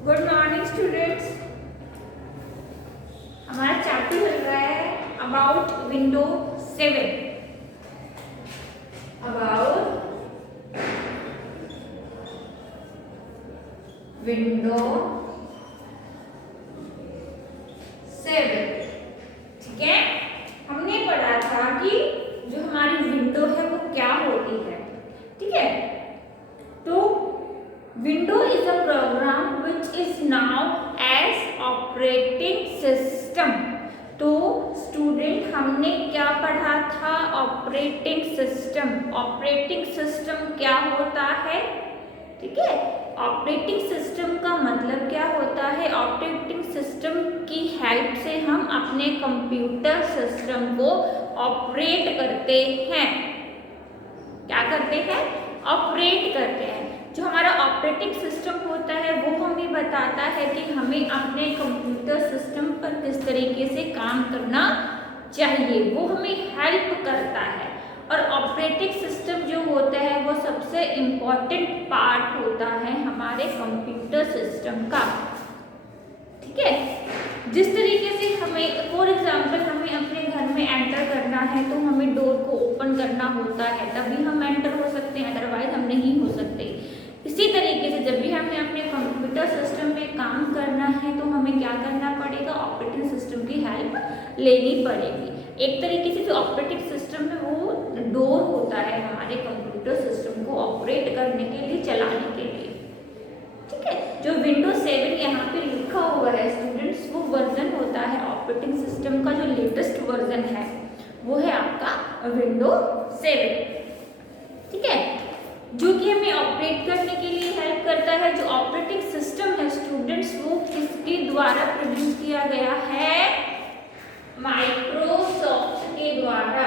Good morning students. हमारा chapter चल रहा है अबाउट विंडो 7। About window 7। ठीक है, हमने पढ़ा था कि जो हमारी विंडो है वो क्या होती है। ठीक है, तो window is a program which is now as operating system. तो स्टूडेंट हमने क्या पढ़ा था? Operating system. ऑपरेटिंग सिस्टम क्या होता है? ठीक है, ऑपरेटिंग सिस्टम का मतलब क्या होता है? ऑपरेटिंग सिस्टम की हेल्प से हम अपने कंप्यूटर सिस्टम को ऑपरेट करते हैं। क्या करते हैं? ऑपरेट करते हैं। जो हमारा ऑपरेटिंग सिस्टम होता है वो हमें बताता है कि हमें अपने कंप्यूटर सिस्टम पर किस तरीके से काम करना चाहिए, वो हमें हेल्प करता है। और ऑपरेटिंग सिस्टम जो होता है वो सबसे इम्पोर्टेंट पार्ट होता है हमारे कंप्यूटर सिस्टम का। ठीक है, जिस तरीके से हमें फॉर एग्जाम्पल हमें अपने घर में एंटर करना है तो हमें डोर को ओपन करना होता है, तभी हम एंटर हो सकते हैं, अदरवाइज हम नहीं हो सकते। इसी तरीके से जब भी हमें अपने कंप्यूटर सिस्टम में काम करना है तो हमें क्या करना पड़ेगा? ऑपरेटिंग सिस्टम की हेल्प लेनी पड़ेगी। एक तरीके से जो ऑपरेटिंग सिस्टम है वो डोर होता है हमारे कंप्यूटर सिस्टम को ऑपरेट करने के लिए, चलाने के लिए। ठीक है, जो विंडो 7 यहाँ पे लिखा हुआ है स्टूडेंट्स, वो वर्जन होता है ऑपरेटिंग सिस्टम का, जो लेटेस्ट वर्जन है वो है आपका विंडो 7। ठीक है, जो कि हमें ऑपरेट करने के लिए हेल्प करता है। जो ऑपरेटिंग सिस्टम है स्टूडेंट्स वो किसके द्वारा प्रोड्यूस किया गया है? माइक्रोसॉफ्ट के द्वारा।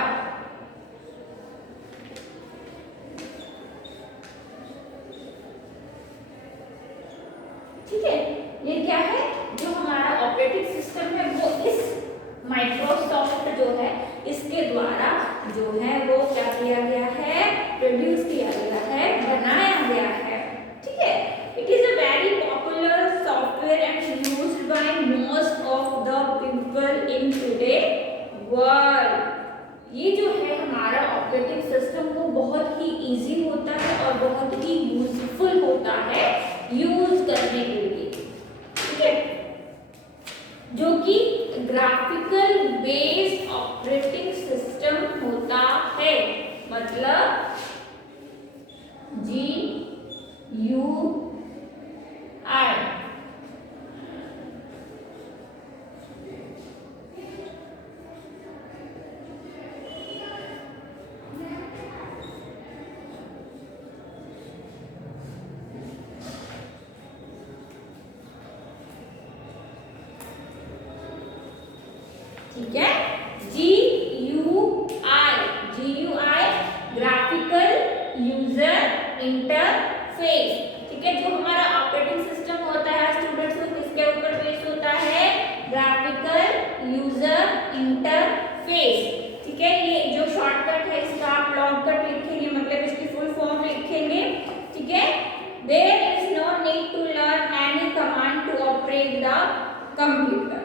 ठीक है, ये क्या है? जो हमारा ऑपरेटिंग सिस्टम है वो इस माइक्रोसॉफ्ट जो है इसके द्वारा जो है वो क्या किया गया है? प्रोड्यूस किया गया है, बनाया गया है। ठीक है, it is a very popular software and used by most of the people in today world. ये जो है हमारा ऑपरेटिंग सिस्टम वो बहुत ही इजी होता है और बहुत ही यूजफुल होता है यूज करने के लिए। ठीक है, जो कि ग्राफिकल बेस्ड ऑपरेटिंग सिस्टम होता है, मतलब GUI। ठीक है, GUI ग्राफिकल यूजर इंटरफेस। ठीक है, जो हमारा ऑपरेटिंग सिस्टम होता है स्टूडेंट्स वो किसके ऊपर बेस्ड होता है? Graphical user interface. ठीक है, ये जो शॉर्टकट है इसका आप लॉन्गकट लिखेंगे, मतलब इसकी फुल फॉर्म लिखेंगे। ठीक है, there is no need to learn any command to operate the computer.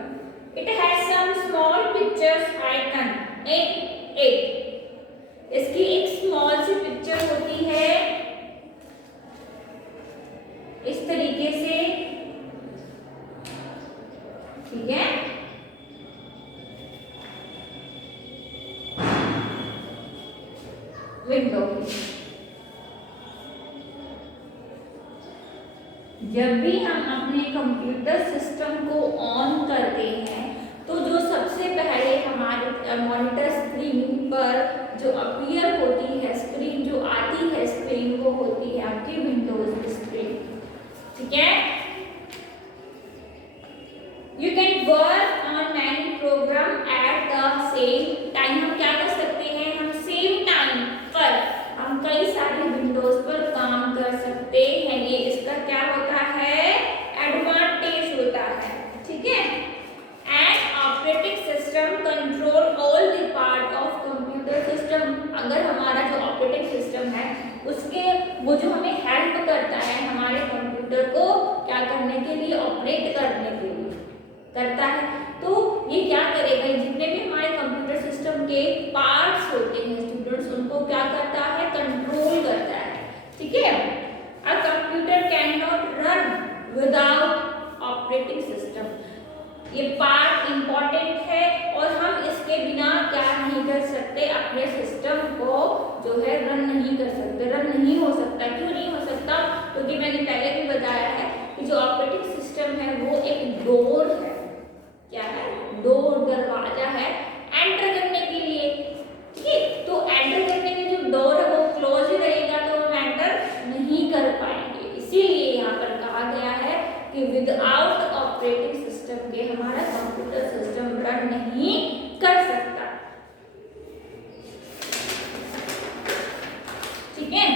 It has some small pictures icon in it. इसकी एक स्मॉल सी पिक्चर होती है इस तरीके से। ठीक है, विंडो जब भी हम अपने कंप्यूटर सिस्टम को ऑन करते हैं तो जो सबसे पहले हमारे मॉनिटर स्क्रीन पर जो अपीयर होती है, स्क्रीन जो आती है स्क्रीन, वो होती है आपकी विंडोज स्क्रीन। ठीक है, you can work on many program at the same time. हम क्या कर सकते हैं? हम सेम टाइम पर हम कई सारे विंडोज पर काम कर सकते हैं। ये इसका क्या होता है? एडवांटेज होता है। ठीक है, and operating system control all the part of computer system. अगर हमारा जो ऑपरेटिंग सिस्टम है उसके वो जो हमें हेल्प करता है हमारे ऑपरेट करने के लिए करता है। तो ये क्या करेगा, जितने भी हमारे कंप्यूटर सिस्टम के पार्ट्स होते हैं स्टूडेंट्स, उनको क्या करता है, कंट्रोल करता है। ठीक है, a computer can not run without operating system. ये पार्ट इंपॉर्टेंट है और हम इसके बिना क्या नहीं कर सकते, अपने सिस्टम को जो है रन नहीं कर सकते, रन नहीं हो सकता। क्यों नहीं हो सकता, क्योंकि मैंने पहले भी बताया है कि जो ऑपरेटिंग सिस्टम है वो एक डोर है। क्या है, डोर, दरवाजा है एंटर करने के लिए। ठीक है, तो एंटर करने के जो डोर है वो क्लोज ही रहेगा तो हम एंटर नहीं कर पाएंगे। इसीलिए यहाँ पर कहा गया है कि विदाउट ऑपरेटिंग सिस्टम के हमारा कंप्यूटर सिस्टम रन नहीं कर सकता। ठीक है,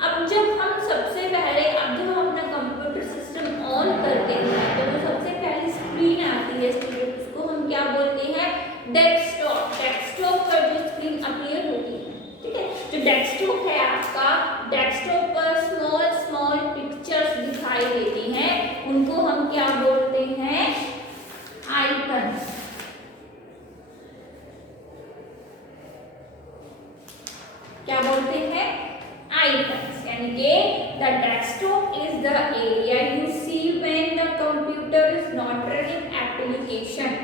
अब जब हम सबसे पहले जब हम अपना कंप्यूटर सिस्टम ऑन करते हैं तो जो सबसे पहली स्क्रीन आती है स्टूडेंट, उसको हम क्या बोलते हैं, डेस्कटॉप। डेस्कटॉप पर जो स्क्रीन अपीयर होती है, ठीक है, जो डेस्कटॉप है आपका, डेस्कटॉप पर स्मॉल स्मॉल पिक्चर्स दिखाई देती हैं, उनको हम क्या बोलते हैं, आइकन्स। क्या बोलते हैं, आइकन्स। यानी कि the desktop is the area you see when the computer is not running application.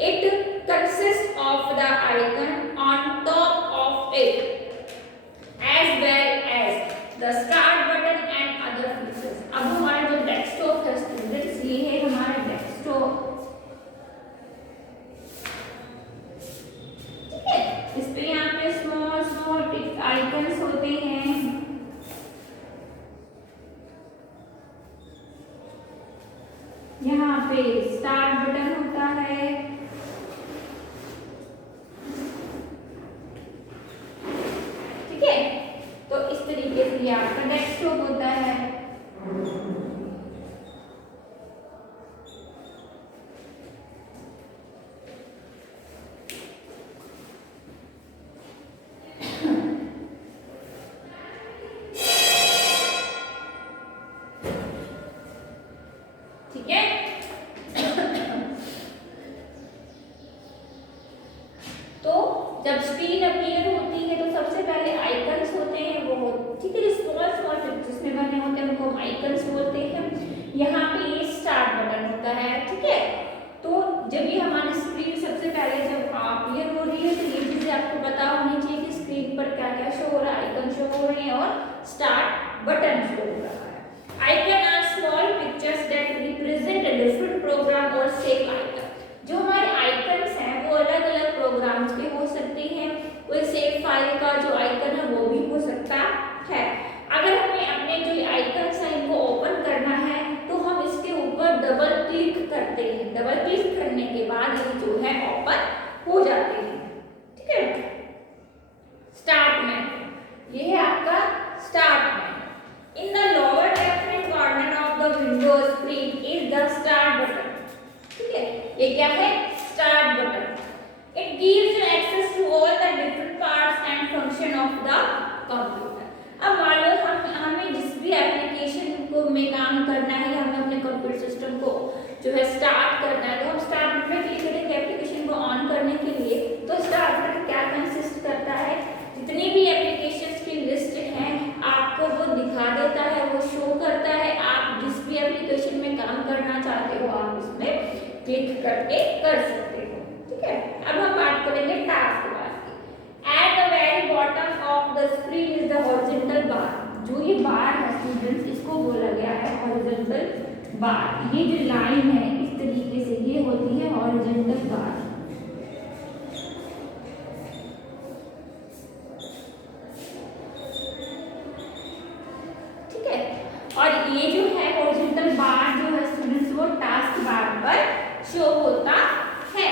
It consist of the icon on top of it as well as the start button and other features. अब हमारा जो desktop है students, ये है हमारा desktop. ठीक है, इस पे यहाँ पे स्मॉल स्मॉल आइकन्स होते हैं। यहाँ पे स्टार्ट बटन होता है। ठीक है, तो इस तरीके से ये आपका डेस्कटॉप होता है। ठीक है, तो जब स्क्रीन अपीयर होती है तो सबसे पहले आइकन्स होते हैं वो, ठीक है, जो स्मॉल स्मॉल पिक्चर्स में बने होते हैं उनको हम आइकन्स बोलते हैं। यहाँ पे ये स्टार्ट बटन होता है। ठीक है, तो जब ये हमारी स्क्रीन सबसे पहले जब अपीयर हो रही है तो ये चीजें आपको पता होनी चाहिए कि स्क्रीन पर क्या क्या शो हो रहा है, आइकन शो हो रहे हैं और स्टार्ट बटन शो हो रहा है। Icon are small pictures that represent a different program और सेव आइकन। जो हमारे आइकन्स हैं वो अलग अलग प्रोग्राम्स के हो सकते हैं, कोई सेव फाइल का जो आइकन है वो भी हो सकता है। अगर हमें अपने जो आइकन्स हैं इनको ओपन करना है तो हम इसके ऊपर डबल क्लिक करते हैं। डबल क्लिक करने के बाद ये जो है ओपन हो जाते हैं। ठीक है, स्टार्ट में ये है आपका स्टार्ट में। In the lower left hand corner of the window screen is the start button. ठीक है, ये क्या है, start button. It gives you access to all the different parts and function of the computer. अब मान लो हमें जिस भी एप्लीकेशन को में काम करना है, हमें अपने कंप्यूटर सिस्टम को जो है स्टार्ट करना है, तो हम स्टार्ट बटन पे क्लिक करेंगे एप्लीकेशन को ऑन करने के लिए। तो स्टार्ट बटन क्या कंसिस्ट करता है, जितनी भी एप्लीकेशंस की लिस्ट है आपको वो दिखा देता है, वो शो करता है। आप जिस भी एप्लीकेशन में काम करना चाहते हो आप इसमें क्लिक करके कर सकते हो। ठीक है, अब हम बात करेंगे टास्क बार की। At the very bottom of the screen is the horizontal बार। जो ये बार है स्टूडेंट्स, इसको बोला गया है हॉरिजॉन्टल बार। ये जो लाइन है इस तरीके से ये होती है हॉरिजॉन्टल बार। ठीक है, और ये जो है हॉरिजॉन्टल बार जो है स्टूडेंट्स वो टास्क बार पर शो होता है।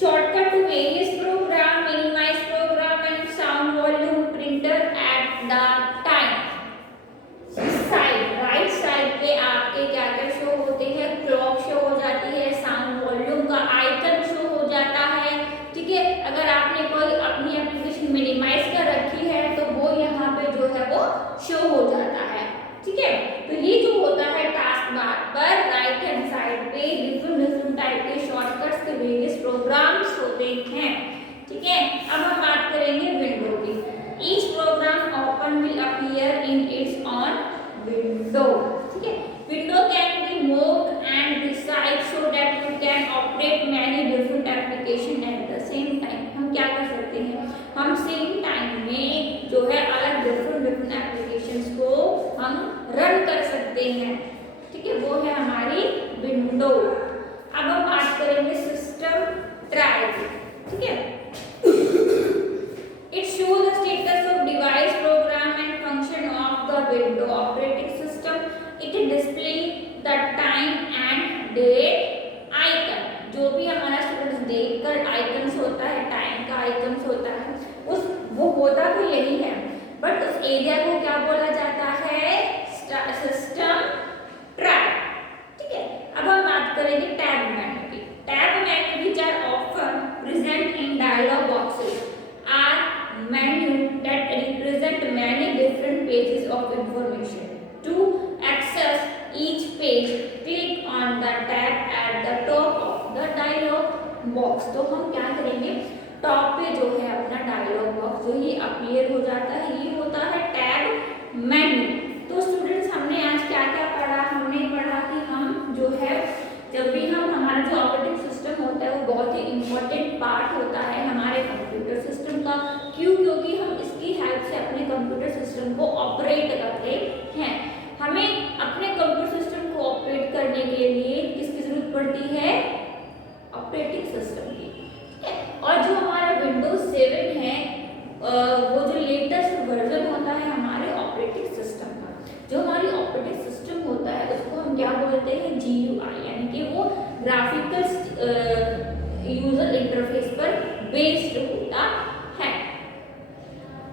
Shortcut to various program, minimise program and sound volume printer at the time. Side right side पे आपके क्या क्या शो होते हैं, क्लॉक शो हो जाती है, साउंड वॉल्यूम का आइकन शो हो जाता है। ठीक है, अगर आपने कोई अपनी एप्लीकेशन मिनिमाइज कर रखी है तो वो यहाँ पे जो है वो शो हो जाता है। पर राइट हैंड साइड पे डिफरेंट टाइप के शॉर्टकट्स के वेरियस प्रोग्राम्स होते हैं। ठीक है, अब हम बात करेंगे विंडो की। Each program open will appear in its own window. ठीक है, window can be moved and resize so that you can operate many different application at the same time. हम क्या कर सकते हैं, हम सेम टाइम में जो है अलग डिफरेंट एप्लीकेशंस को हम रन कर सकते हैं। ठीक है, वो है हमारी विंडो। अब हम बात करेंगे सिस्टम ट्राई। ठीक है, it show the status of device program and function of the window operating system. It display the time and date icon. जो भी हमारा स्टूडेंट्स देखकर आइकन्स होता है, टाइम का आइकन्स होता है, उस वो होता तो यही है, बट उस एरिया को क्या बोला जाता है, सिस्टम ट्रैक। ठीक है, अब हम बात करेंगे टैब मेन्यू की। Tab menu which are often present in dialog boxes are menu that represent many different pages of information. To access each page click on the tab at the top of the dialog box। तो हम क्या करेंगे, top पे जो है अपना dialogue box जो ये अपीयर हो जाता है, ये होता है टैब मेन्यू। तो स्टूडेंट्स हमने आज क्या क्या पढ़ा, हमने पढ़ा कि हम जो है जब भी हम हमारा जो ऑपरेटिंग सिस्टम होता है वो बहुत ही इम्पोर्टेंट पार्ट होता है हमारे कंप्यूटर सिस्टम का। क्यों? क्योंकि हम इसकी हेल्प से अपने कंप्यूटर सिस्टम को ऑपरेट करते हैं। हमें अपने कंप्यूटर सिस्टम को ऑपरेट करने के लिए किसकी जरूरत पड़ती है, ऑपरेटिंग सिस्टम की। और जो हमारा विंडोज 7 है वो जो लेटेस्ट वर्जन होता है हमारे ऑपरेटिंग सिस्टम का, जो हमारी ऑपरेटिंग सिस्टम होता है उसको हम क्या बोलते हैं, GUI, यानी कि वो ग्राफिकल यूजर इंटरफेस पर बेस्ड होता है।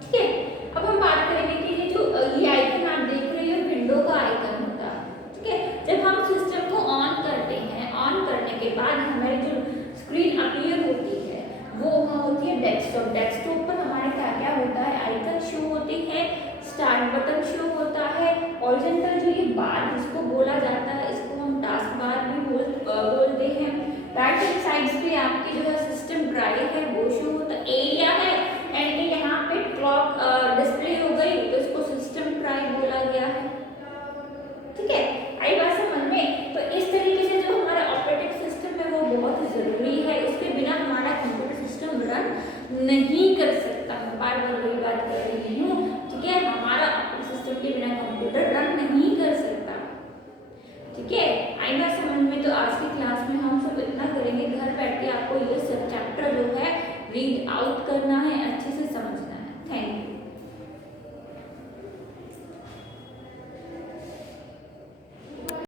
ठीक है, अब हम बात करेंगे कि ये जो ये आइकन आप देख रहे हो विंडो का आइकन होता है। ठीक है, जब हम सिस्टम को ऑन करते हैं, ऑन करने के बाद हमारी जो स्क्रीन अपीयर होती है वो होती है डेस्कटॉप। डेस्कटॉप पर हमारे क्या क्या होता है, आइकन शो होती है, स्टार्ट बटन शो होता है, हॉरिजॉन्टल जो ये बार जिसको बोला जाता है इसको हम टास्क बार भी बोलते हैं। राइट हैंड साइड पे आपकी जो है सिस्टम ड्राइव है वो शो होता है, एरिया है एंड यहाँ पे क्लॉक डिस्प्ले हो गई तो इसको सिस्टम ड्राइव बोला गया है। ठीक है, आई बात समझ में? तो इस तरीके से जो हमारा ऑपरेटिंग सिस्टम है वो बहुत ही जरूरी है, उसके बिना हमारा कंप्यूटर सिस्टम रन नहीं कर सकता। मैं बार बार वही बात कर रही हूँ। ठीक है, हमारा ऑपरेटिंग सिस्टम के बिना कंप्यूटर रन नहीं कर सकता। ठीक है, आई बात समझ में? तो आज की क्लास में हम सब इतना करेंगे, घर बैठ के आपको ये सब चैप्टर जो है रीड आउट करना है